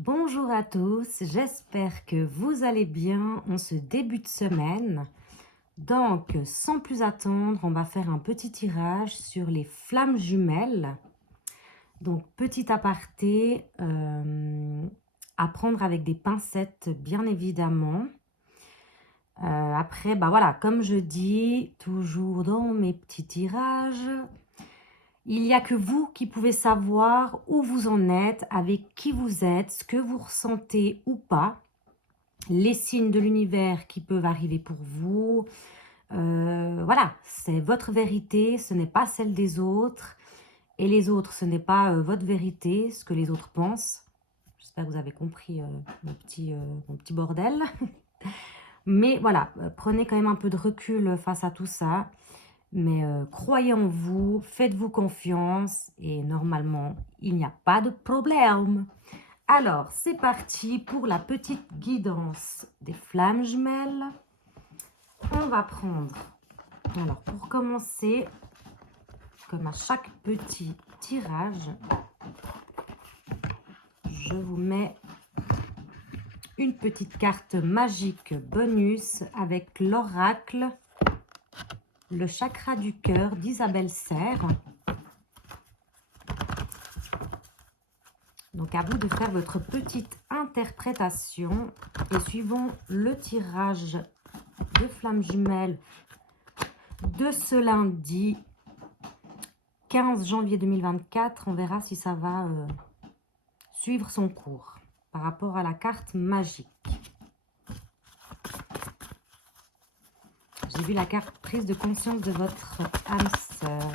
Bonjour à tous, j'espère que vous allez bien en ce début de semaine. Donc, sans plus attendre, on va faire un petit tirage sur les flammes jumelles. Donc, petit aparté, à prendre avec des pincettes, bien évidemment. Après, bah voilà, comme je dis toujours dans mes petits tirages, il n'y a que vous qui pouvez savoir où vous en êtes, avec qui vous êtes, ce que vous ressentez ou pas, les signes de l'univers qui peuvent arriver pour vous. Voilà, c'est votre vérité, ce n'est pas celle des autres. Et les autres, ce n'est pas votre vérité, ce que les autres pensent. J'espère que vous avez compris mon petit bordel. Mais voilà, prenez quand même un peu de recul face à tout ça. Mais croyez en vous, faites-vous confiance et normalement, il n'y a pas de problème. Alors, c'est parti pour la petite guidance des flammes jumelles. On va prendre, alors pour commencer, comme à chaque petit tirage, je vous mets une petite carte magique bonus avec l'oracle, le chakra du cœur d'Isabelle Serre. Donc à vous de faire votre petite interprétation et suivant le tirage de flammes jumelles de ce lundi 15 janvier 2024, on verra si ça va suivre son cours par rapport à la carte magique. J'ai vu la carte prise de conscience de votre âme sœur.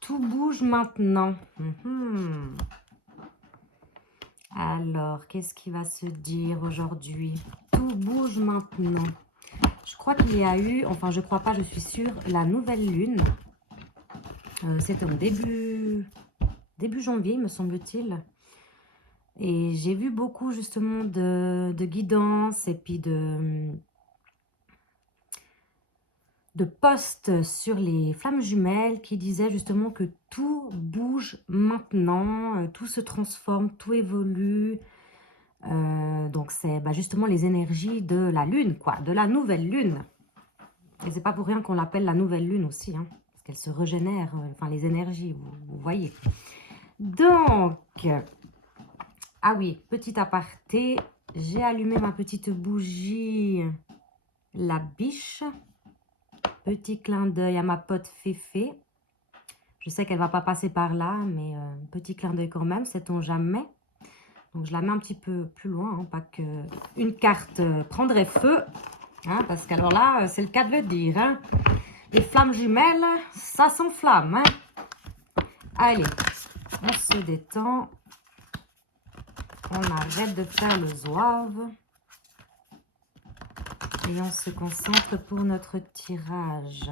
Tout bouge maintenant. Alors, qu'est-ce qui va se dire aujourd'hui? Tout bouge maintenant. Je crois qu'il y a eu, enfin je crois pas, je suis sûre, la nouvelle lune. C'était en début janvier, me semble-t-il. Et j'ai vu beaucoup justement de guidance et puis de posts sur les flammes jumelles qui disaient justement que tout bouge maintenant, tout se transforme, tout évolue. Donc c'est justement les énergies de la lune, quoi, de la nouvelle lune. Et c'est pas pour rien qu'on l'appelle la nouvelle lune aussi, hein, parce qu'elle se régénère, enfin les énergies, vous voyez. Donc, ah oui, petit aparté, j'ai allumé ma petite bougie, la biche. Petit clin d'œil à ma pote Féfé. Je sais qu'elle va pas passer par là, mais petit clin d'œil quand même, sait-on jamais. Donc je la mets un petit peu plus loin, hein, pas qu'une carte prendrait feu. Hein, parce qu'alors là, c'est le cas de le dire. Hein. Les flammes jumelles, ça s'enflamme. Hein. Allez, on se détend. On arrête de faire le zouave. Et on se concentre pour notre tirage.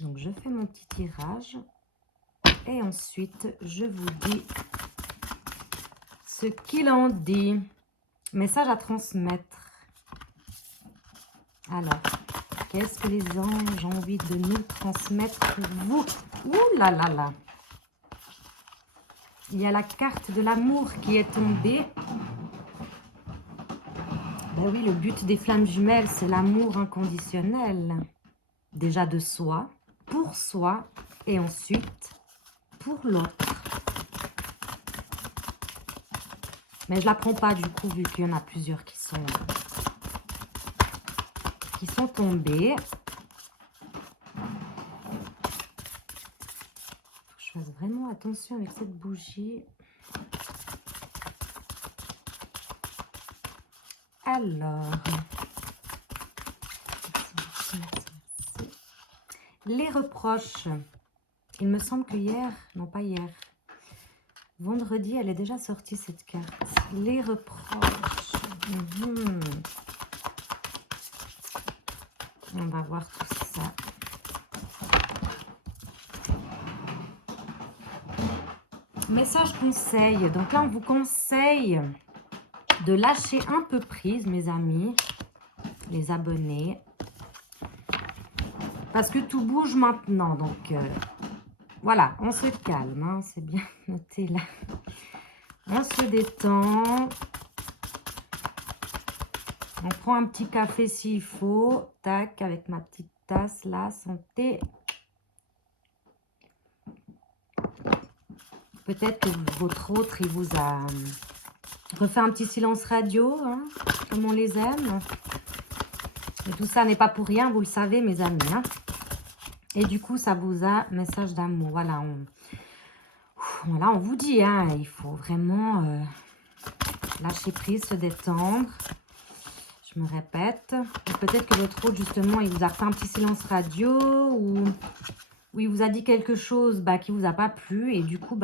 Donc, je fais mon petit tirage. Et ensuite, je vous dis ce qu'il en dit. Message à transmettre. Alors, qu'est-ce que les anges ont envie de nous transmettre pour vous? Ouh là là là! Il y a la carte de l'amour qui est tombée. Ben oui, le but des flammes jumelles, c'est l'amour inconditionnel. Déjà de soi, pour soi, et ensuite pour l'autre. Mais je ne la prends pas du coup, vu qu'il y en a plusieurs qui sont tombés. Je fasse vraiment attention avec cette bougie. Alors, les reproches. Il me semble que hier, non pas hier, vendredi, elle est déjà sortie cette carte. Les reproches. On va voir tout ça. Message conseil. Donc là, on vous conseille de lâcher un peu prise, mes amis, les abonnés. Parce que tout bouge maintenant. Donc, voilà, on se calme. Hein, c'est bien noté là. On se détend. On prend un petit café s'il faut. Tac, avec ma petite tasse là, santé. Peut-être que votre autre, il vous a refait un petit silence radio, hein, comme on les aime. Et tout ça n'est pas pour rien, vous le savez, mes amis. Hein. Et du coup, ça vous a message d'amour. Voilà, on vous dit, hein, il faut vraiment lâcher prise, se détendre. Je me répète. Peut-être que votre autre, justement, il vous a fait un petit silence radio ou il vous a dit quelque chose qui vous a pas plu. Et du coup,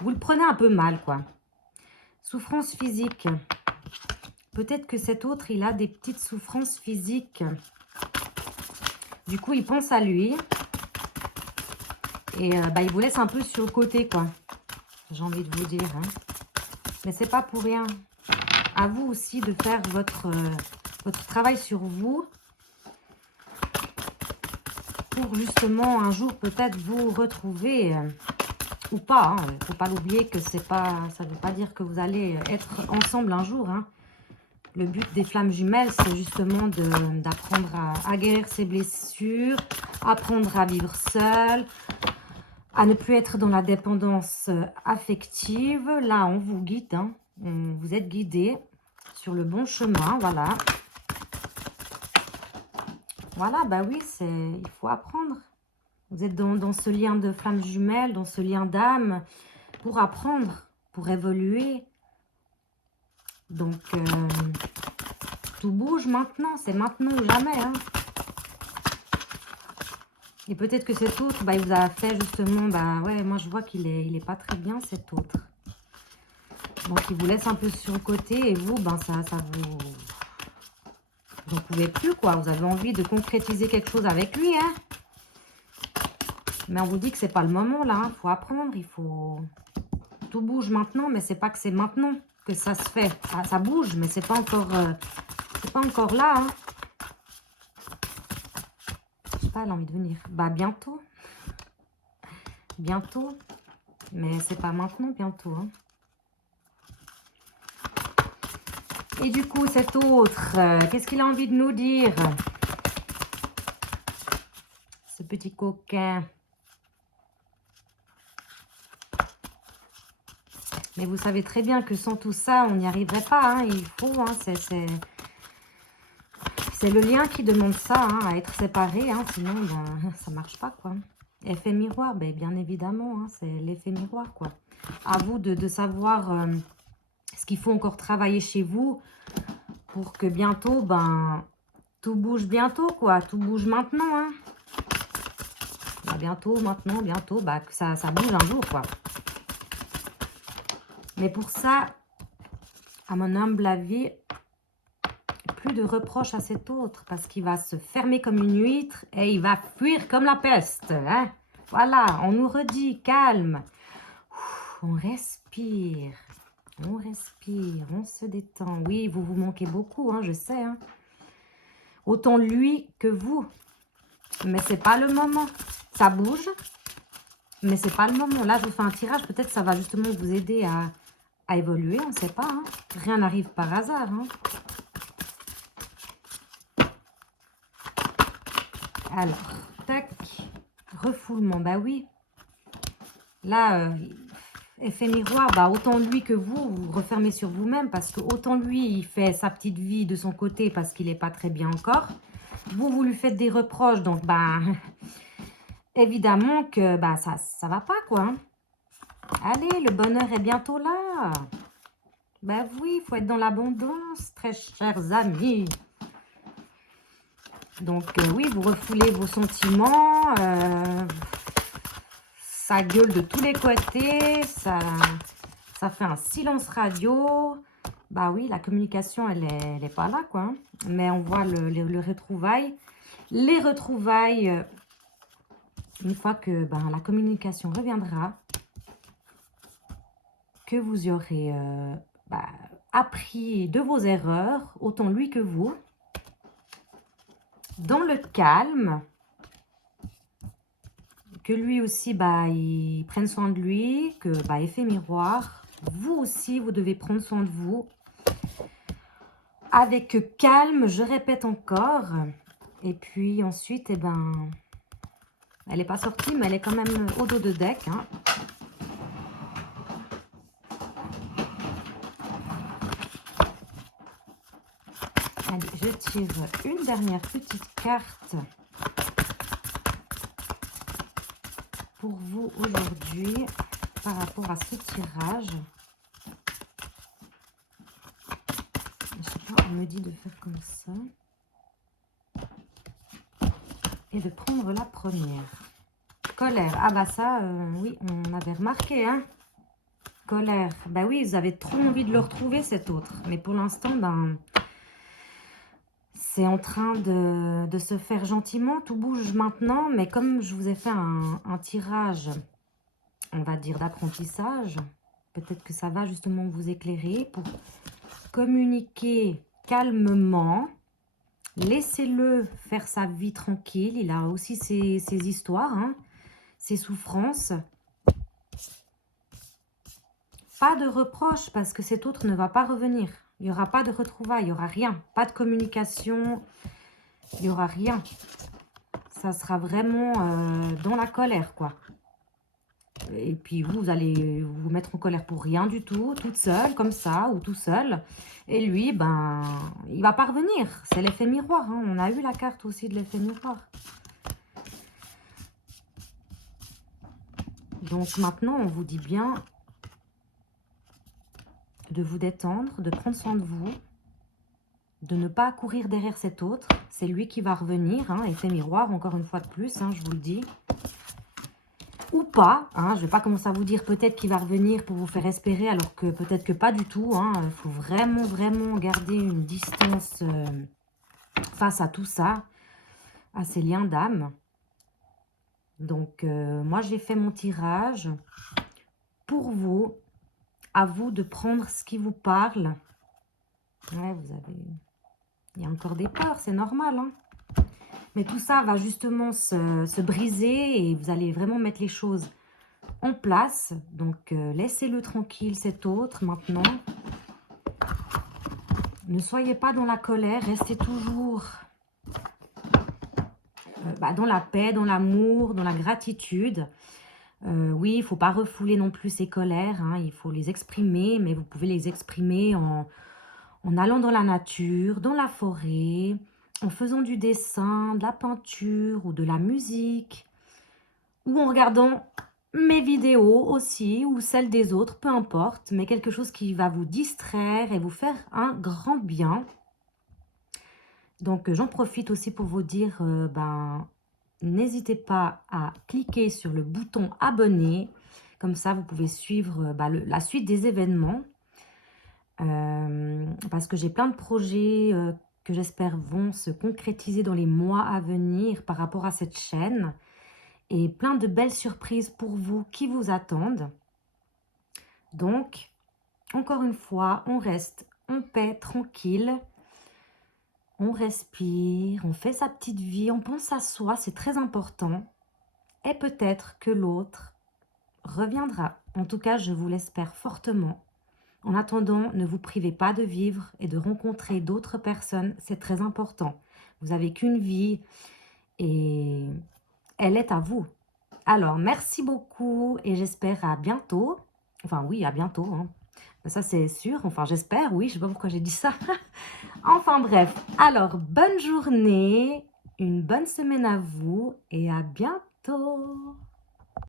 vous le prenez un peu mal, quoi. Souffrance physique. Peut-être que cet autre, il a des petites souffrances physiques. Du coup, il pense à lui. Et il vous laisse un peu sur le côté, quoi. J'ai envie de vous dire. Hein. Mais c'est pas pour rien. À vous aussi de faire votre travail sur vous. Pour justement un jour peut-être vous retrouver. Ou pas. Il ne faut pas l'oublier que c'est pas, ça ne veut pas dire que vous allez être ensemble un jour. Hein. Le but des flammes jumelles, c'est justement d'apprendre à guérir ses blessures, apprendre à vivre seul, à ne plus être dans la dépendance affective. Là, on vous guide, hein. Vous êtes guidé sur le bon chemin, voilà. Voilà, oui, il faut apprendre. Vous êtes dans ce lien de flammes jumelles, dans ce lien d'âme, pour apprendre, pour évoluer. Donc, tout bouge maintenant, c'est maintenant ou jamais. Hein. Et peut-être que cet autre, il vous a fait justement, ouais, moi je vois qu'il est pas très bien cet autre. Donc il vous laisse un peu sur le côté et vous, ça vous... Vous n'en pouvez plus, quoi. Vous avez envie de concrétiser quelque chose avec lui, hein. Mais on vous dit que c'est pas le moment, là. Il faut apprendre, il faut... Tout bouge maintenant, mais c'est pas que c'est maintenant que ça se fait. Ça bouge, mais c'est pas encore là, hein. Je sais pas, elle a envie de venir. Bientôt. Bientôt. Mais c'est pas maintenant, bientôt, hein. Et du coup, cet autre, qu'est-ce qu'il a envie de nous dire? Ce petit coquin. Mais vous savez très bien que sans tout ça, on n'y arriverait pas. Hein. Il faut, hein, c'est le lien qui demande ça, hein, à être séparé. Hein, sinon, ça ne marche pas, quoi. Effet miroir, bien évidemment, hein, c'est l'effet miroir, quoi. À vous de savoir ce qu'il faut encore travailler chez vous pour que bientôt, tout bouge bientôt, quoi. Tout bouge maintenant, hein. Bientôt, maintenant, bientôt, que ça bouge un jour, quoi. Mais pour ça, à mon humble avis, plus de reproches à cet autre parce qu'il va se fermer comme une huître et il va fuir comme la peste. Hein? Voilà, on nous redit, calme. On respire, on se détend. Oui, vous vous manquez beaucoup, hein, je sais. Hein. Autant lui que vous. Mais c'est pas le moment. Ça bouge, mais c'est pas le moment. Là, je vous fais un tirage. Peut-être ça va justement vous aider à évoluer. On ne sait pas. Hein. Rien n'arrive par hasard. Hein. Alors, tac, refoulement, oui. Là, effet miroir, autant lui que vous refermez sur vous-même parce que autant lui, il fait sa petite vie de son côté parce qu'il n'est pas très bien encore. Vous lui faites des reproches, donc, évidemment que, ça va pas, quoi. Hein. Allez, le bonheur est bientôt là. Oui, il faut être dans l'abondance, très chers amis. Donc, oui, vous refoulez vos sentiments. Ça gueule de tous les côtés. Ça fait un silence radio. Oui, la communication, elle est pas là, quoi. Mais on voit le retrouvaille. Les retrouvailles, une fois que la communication reviendra, que vous y aurez appris de vos erreurs, autant lui que vous, dans le calme, que lui aussi, il prenne soin de lui, que effet miroir, vous aussi, vous devez prendre soin de vous. Avec calme, je répète encore. Et puis ensuite, elle n'est pas sortie, mais elle est quand même au dos de deck. Hein. Allez, je tire une dernière petite carte pour vous aujourd'hui par rapport à ce tirage. Je sais pas, on me dit de faire comme ça. Et de prendre la première. Colère. Ah bah ça, oui, on avait remarqué, hein. Colère. Bah oui, vous avez trop envie de le retrouver, cet autre. Mais pour l'instant, c'est en train de se faire gentiment. Tout bouge maintenant. Mais comme je vous ai fait un tirage, on va dire, d'apprentissage, peut-être que ça va justement vous éclairer pour communiquer calmement. Laissez-le faire sa vie tranquille. Il a aussi ses histoires, hein, ses souffrances. Pas de reproche parce que cet autre ne va pas revenir. Il n'y aura pas de retrouvailles, il n'y aura rien. Pas de communication, il n'y aura rien. Ça sera vraiment dans la colère, quoi. Et puis vous allez vous mettre en colère pour rien du tout, toute seule, comme ça, ou tout seul. Et lui, il va pas revenir. C'est l'effet miroir. Hein. On a eu la carte aussi de l'effet miroir. Donc maintenant, on vous dit bien de vous détendre, de prendre soin de vous, de ne pas courir derrière cet autre. C'est lui qui va revenir. Hein. Effet miroir, encore une fois de plus, hein, je vous le dis. Ou pas, hein, je ne vais pas commencer à vous dire peut-être qu'il va revenir pour vous faire espérer, alors que peut-être que pas du tout. Il faut vraiment, vraiment garder une distance face à tout ça, à ces liens d'âme. Donc, moi, j'ai fait mon tirage pour vous. À vous de prendre ce qui vous parle. Ouais, il y a encore des peurs, c'est normal, hein. Mais tout ça va justement se briser et vous allez vraiment mettre les choses en place. Donc, laissez-le tranquille, cet autre, maintenant. Ne soyez pas dans la colère, restez toujours dans la paix, dans l'amour, dans la gratitude. Oui, il ne faut pas refouler non plus ses colères, hein, il faut les exprimer, mais vous pouvez les exprimer en allant dans la nature, dans la forêt, en faisant du dessin, de la peinture ou de la musique, ou en regardant mes vidéos aussi, ou celles des autres, peu importe, mais quelque chose qui va vous distraire et vous faire un grand bien. Donc, j'en profite aussi pour vous dire, n'hésitez pas à cliquer sur le bouton abonner, comme ça vous pouvez suivre la suite des événements. Parce que j'ai plein de projets que j'espère vont se concrétiser dans les mois à venir par rapport à cette chaîne. Et plein de belles surprises pour vous qui vous attendent. Donc, encore une fois, on reste en paix, tranquille. On respire, on fait sa petite vie, on pense à soi, c'est très important. Et peut-être que l'autre reviendra. En tout cas, je vous l'espère fortement. En attendant, ne vous privez pas de vivre et de rencontrer d'autres personnes, c'est très important. Vous n'avez qu'une vie et elle est à vous. Alors, merci beaucoup et j'espère à bientôt. Enfin, oui, à bientôt. Hein. Ça, c'est sûr. Enfin, j'espère, oui, je ne sais pas pourquoi j'ai dit ça. Enfin, bref. Alors, bonne journée, une bonne semaine à vous et à bientôt.